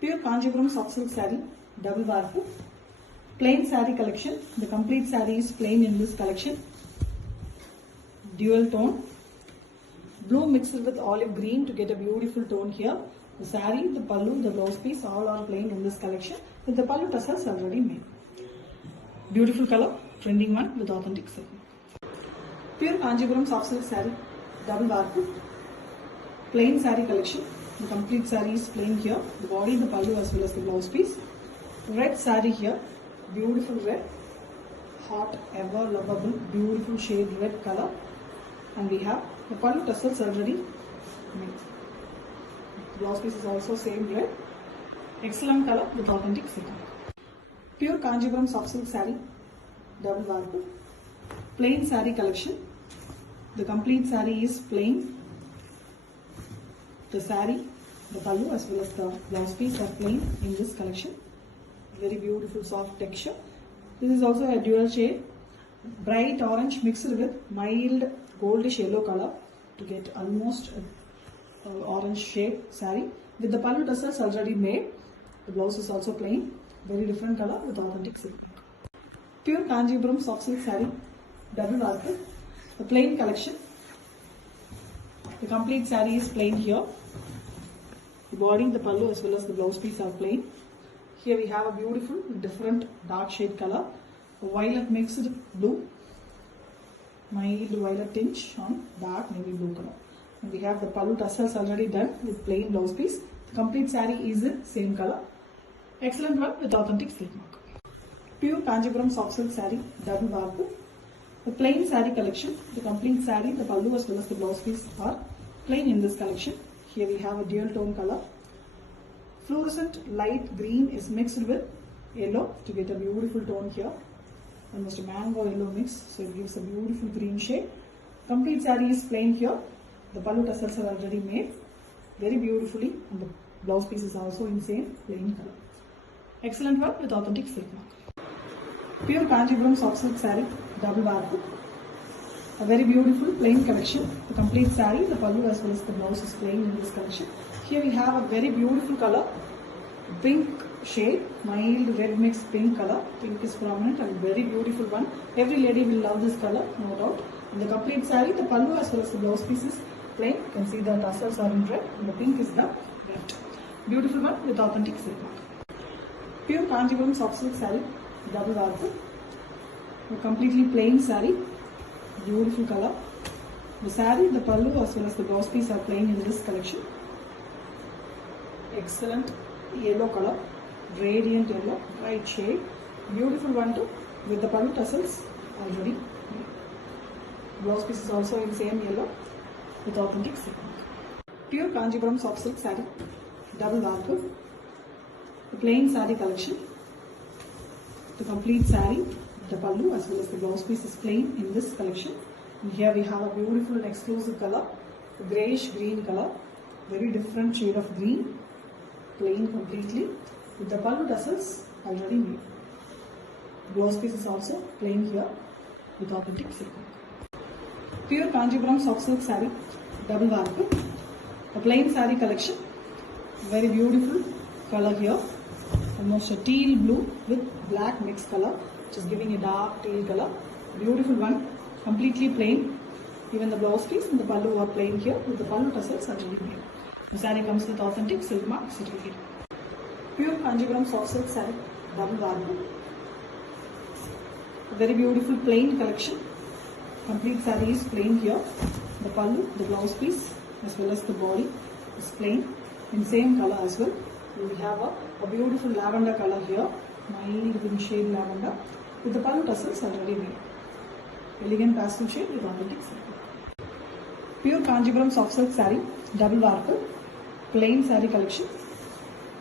Pure Kanjipuram soft silk saree, double warp, plain saree collection. The complete saree is plain in this collection. Dual tone, blue mixed with olive green to get a beautiful tone here. The saree, the pallu, the blouse piece all are plain in this collection with the pallu tassels already made. Beautiful color, trending one with authentic silk. Pure Kanjipuram soft silk saree, double warp, plain saree collection. The complete saree is plain here. The body, the pallu as well as the blouse piece. Red saree here, beautiful red, hot, ever lovable, beautiful shade red color. And we have the pallu tassels already made. The blouse piece is also same red. Excellent color with authentic silk. Pure Kanjipuram soft silk saree, double warp, plain saree collection. The complete saree is plain. The saree, the pallu as well as the blouse piece are plain in this collection. Very beautiful soft texture. This is also a dual shade, bright orange mixed with mild goldish yellow color to get almost orange shade saree. With the pallu tassels already made, the blouse is also plain. Very different color with authentic silk. Pure Kanjipuram soft silk saree, double warp, the plain collection. The complete saree is plain here. The body, the pallu as well as the blouse piece are plain. Here we have a beautiful different dark shade color, violet mixed blue, mild violet tinge on dark navy blue color. And we have the pallu tassels already done with plain blouse piece. The complete saree is the same color. Excellent one with authentic silk mark. Pure Kanjipuram soft silk saree, double warp, the plain saree collection. The complete saree, the pallu as well as the blouse piece are plain in this collection. Here we have a dual tone color. Fluorescent light green is mixed with yellow to get a beautiful tone here. Almost a mango yellow mix, so it gives a beautiful green shade. Complete saree is plain here. The pallu tassels are already made very beautifully, and the blouse piece is also in same plain color. Excellent work with authentic silk mark. Pure Kanjipuram soft silk saree, double warp, a very beautiful plain collection. The complete saree, the pallu as well as the blouse is plain in this collection. Here we have a very beautiful color, pink shade, mild red mixed pink color. Pink is prominent and very beautiful one. Every lady will love this color, no doubt. In the complete saree, the pallu as well as the blouse piece is plain. You can see the tassels are in red and the pink is the red. Beautiful one with authentic silk mark. Pure Kanjipuram soft silk saree, double warp, a completely plain saree. Beautiful color. The saree, the pallu as well as the blouse piece are plain in this collection. Excellent yellow color, radiant yellow, bright shade. Beautiful one too with the pallu tassels already made. Blouse piece is also in same yellow with authentic silk mark. Pure Kanjipuram soft silk saree, double warp, the plain saree collection. The complete saree, the pallu as well as the blouse piece is plain in this collection. And here we have a beautiful and exclusive color, greyish green color, very different shade of green, plain completely with the pallu tassels already made. Blouse piece is also plain here with authentic silk. Pure Kanjipuram soft silk saree, double warp, a plain saree collection, very beautiful color here, almost a teal blue with black mixed color, which is giving a dark teal color. Beautiful one, completely plain. Even the blouse piece and the pallu are plain here with the pallu tassels already made. The saree comes with authentic silk mark certificate. Pure Kanjipuram soft silk saree, double warp, a very beautiful plain collection. Complete saree is plain here. The pallu, the blouse piece as well as the body is plain in same color as well. We have a beautiful lavender color here, mild pink shade lavender with the pallu tassels already made. Elegant pastel shade with authentic silk. Pure Kanjipuram soft silk saree, double warp, plain saree collection.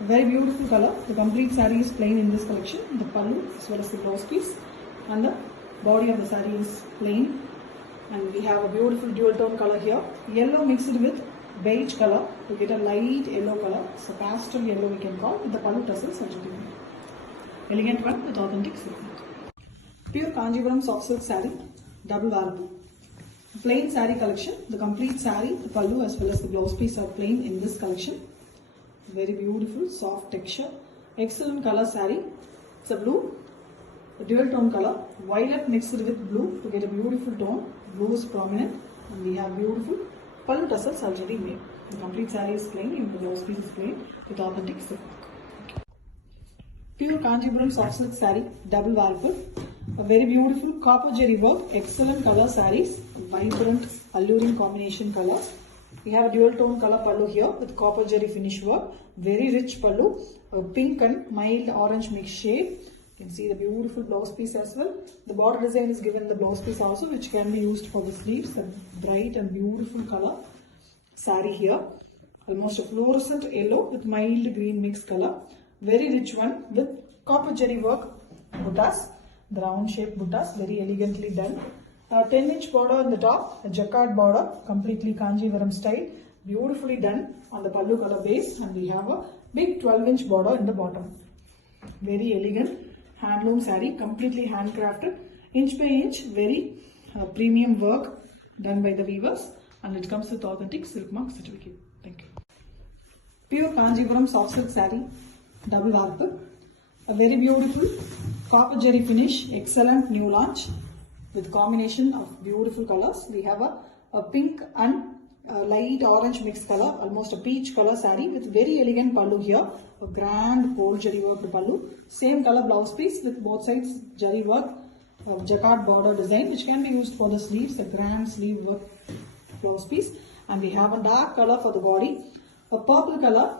Very beautiful color. The complete saree is plain in this collection. The pallu as well as the blouse piece and the body of the saree is plain. And we have a beautiful dual tone color here, yellow mixed with beige color to get a light yellow color. So pastel yellow we can call with the pallu tassels already made. Elegant one with authentic silk. Pure Kanjipuram soft silk saree, double warp, plain saree collection. The complete saree, the pallu as well as the blouse piece are plain in this collection. Very beautiful, soft texture. Excellent color saree. It's a blue, a dual tone color. Violet mixed with blue to get a beautiful tone. Blue is prominent. And we have beautiful pallu tassels already made. The complete saree is plain, even the blouse piece is plain with authentic silk work. Pure Kanjipuram soft silk saree, double warp. A very beautiful copper jari work, excellent color sarees, vibrant, alluring combination colors. We have a dual tone color pallu here with copper jari finish work, very rich pallu, a pink and mild orange mixed shade. You can see the beautiful blouse piece as well. The border design is given in the blouse piece also, which can be used for the sleeves. A bright and beautiful color saree here, almost a fluorescent yellow with mild green mixed color. Very rich one with copper jari work, buttas. The round shaped buttas, very elegantly done. 10-inch border on the top, a jacquard border, completely Kanjivaram style, beautifully done on the pallu color base, and we have a big 12-inch border in the bottom. Very elegant handloom saree, completely handcrafted, inch by inch, very premium work done by the weavers, and it comes with authentic silk mark certificate. Thank you. Pure Kanjivaram soft silk saree, double warp. A very beautiful copper jari finish, excellent new launch with combination of beautiful colors. We have a pink and light orange mixed color, almost a peach color saree with very elegant pallu here. A grand gold jari work pallu. Same color blouse piece with both sides jari work, jacquard border design, which can be used for the sleeves, a grand sleeve work blouse piece. And we have a dark color for the body, a purple color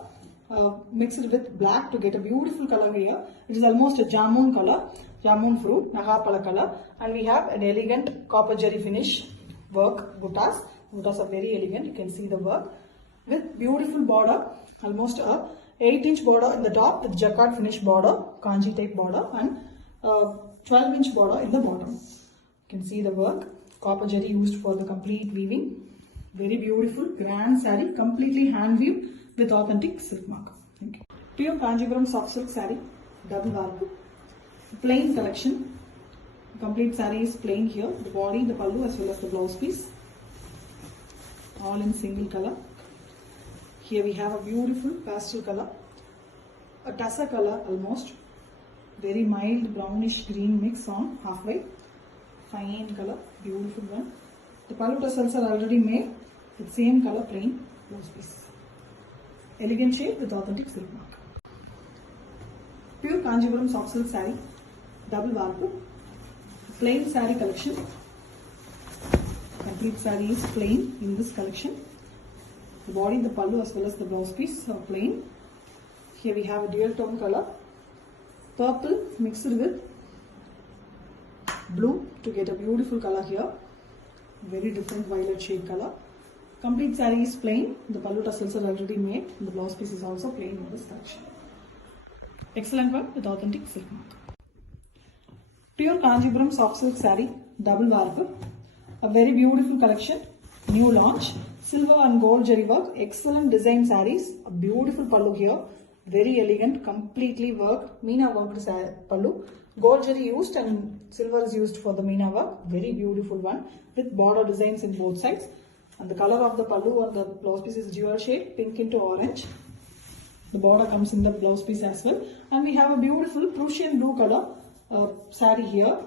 mixed with black to get a beautiful color here. It is almost a jamun color, jamun fruit, nagapala color, and we have an elegant copper jari finish work buttas. Buttas are very elegant. You can see the work with beautiful border, almost a 8-inch border in the top with jacquard finish border, kanji type border, and 12-inch border in the bottom. You can see the work, copper jari used for the complete weaving. Very beautiful, grand saree, completely hand weave with authentic silk mark. Thank you. Pure Kanjipuram soft silk saree, double warp, plain collection. Complete saree is plain here. The body, the pallu, as well as the blouse piece, all in single color. Here we have a beautiful pastel color, a tussa color almost, very mild brownish green mix on halfway, fine color, beautiful one. The pallu tassels are already made with same color plain blouse piece. Elegant shade with authentic silk mark. Pure Kanjipuram soft silk saree, double warp, plain saree collection. Complete saree is plain in this collection. The body, the pallu, as well as the blouse piece are plain. Here we have a dual tone color, purple mixed with blue to get a beautiful color here. Very different violet shade color. Complete saree is plain. The pallu tassels are already made. The blouse piece is also plain in this collection. Excellent work with authentic silk mark. Pure Kanjipuram soft silk saree, double warp. A very beautiful collection, new launch, silver and gold jari work, excellent design sarees, a beautiful pallu here, very elegant, completely worked, Meena worked pallu, gold jari used and silver is used for the Meena work, very beautiful one with border designs in both sides. And the color of the pallu and the blouse piece is dual shade, pink into orange. The border comes in the blouse piece as well. And we have a beautiful Prussian blue color saree here,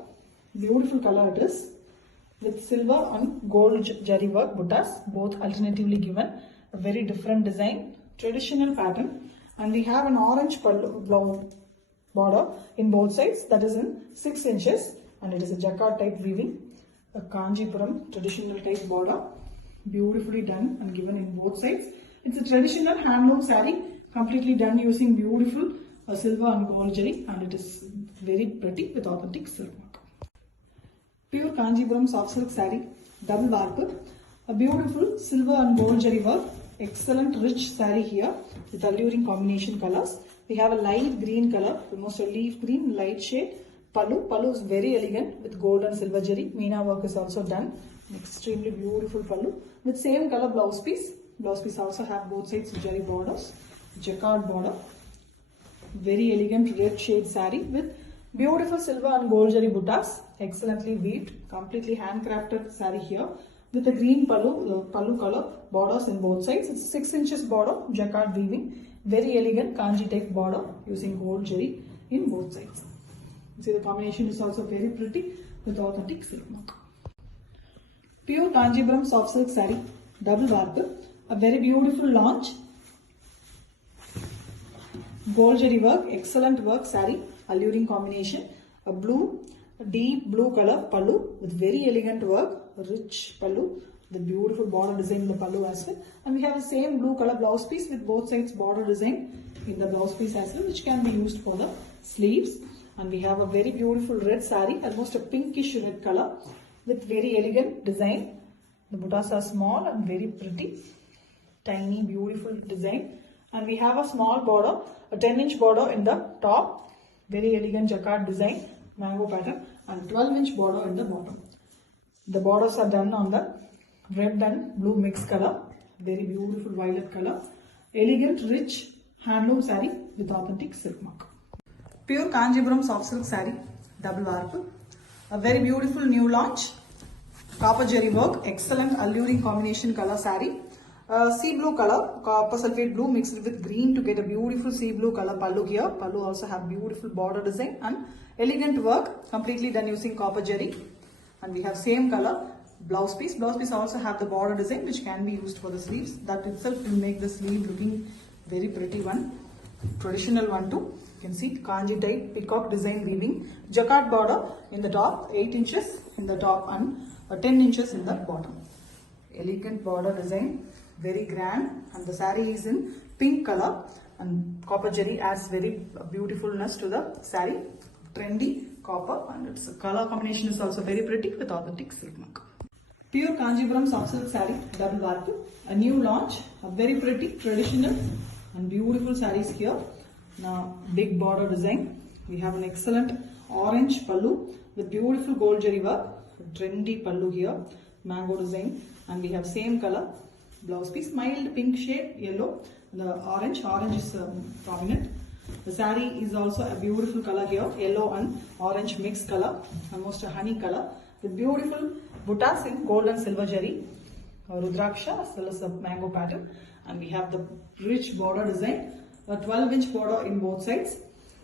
beautiful color it is, with silver and gold jari work buttas, both alternatively given, a very different design, traditional pattern, and we have an orange border in both sides, that is in 6 inches, and it is a jacquard type weaving, a Kanjipuram traditional type border, beautifully done and given in both sides. It's a traditional handloom saree, completely done using beautiful silver and gold jari, and it is very pretty with authentic silk mark. Pure Kanjipuram soft silk saree, double warp, a beautiful silver and gold jari work, excellent rich saree here with alluring combination colors. We have a light green color, almost a leaf green, light shade. Pallu is very elegant with gold and silver jari. Meena work is also done. An extremely beautiful pallu with same color blouse piece. Blouse piece also have both sides jari borders, jacquard border. Very elegant red shade saree with beautiful silver and gold jari buttas, excellently weaved, completely handcrafted saree here with a green pallu color borders in both sides. It's 6 inches border, jacquard weaving, Very elegant kanji type border using gold jari in both sides. See, the combination is also very pretty with authentic silk mark. Pure Kanjipuram soft silk saree, double warp, a very beautiful launch. Gold jari work, excellent work saree, alluring combination. A blue, a deep blue color pallu with very elegant work, rich pallu with beautiful border design in the pallu as well. And we have the same blue color blouse piece with both sides border design in the blouse piece as well, which can be used for the sleeves. And we have a very beautiful red saree, almost a pinkish red color with very elegant design. The buttas are small and very pretty, tiny, beautiful design. And we have a small border, a 10-inch border in the top, very elegant jacquard design, mango pattern, and 12-inch border in the bottom. The borders are done on the red and blue mixed color, very beautiful violet color, elegant, rich handloom saree with authentic silk mark. Pure Kanjipuram soft silk saree, double warp, a very beautiful new launch, copper jari work, excellent alluring combination color saree, sea blue color, copper sulphate blue mixed with green to get a beautiful sea blue color pallu here. Pallu also have beautiful border design and elegant work, completely done using copper jari. And we have same color blouse piece. Blouse piece also have the border design which can be used for the sleeves. That itself will make the sleeve looking very pretty one, traditional one too. You can see kanji type peacock design weaving, jacquard border in the top, 8 inches in the top and 10 inches in the bottom. Elegant border design, very grand, and the saree is in pink color and copper jari adds very beautifulness to the saree. Trendy copper, and its color combination is also very pretty with authentic silk mark. Pure Kanjipuram soft silk saree, double warp, a new launch, a very pretty traditional and beautiful sarees here. Now big border design. We have an excellent orange pallu with beautiful gold jari work, trendy pallu here, mango design, and we have same color blouse piece, mild pink shade, yellow, the orange is prominent. The saree is also a beautiful color here, yellow and orange mixed color, almost a honey color with beautiful buttas in gold and silver jari, rudraksha as well as a mango pattern, and we have the rich border design, a 12-inch border in both sides,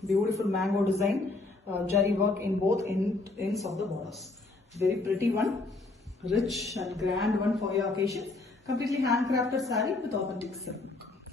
beautiful mango design, jari work in both ends of the borders. Very pretty one, rich and grand one for your occasion, completely handcrafted saree with authentic silk.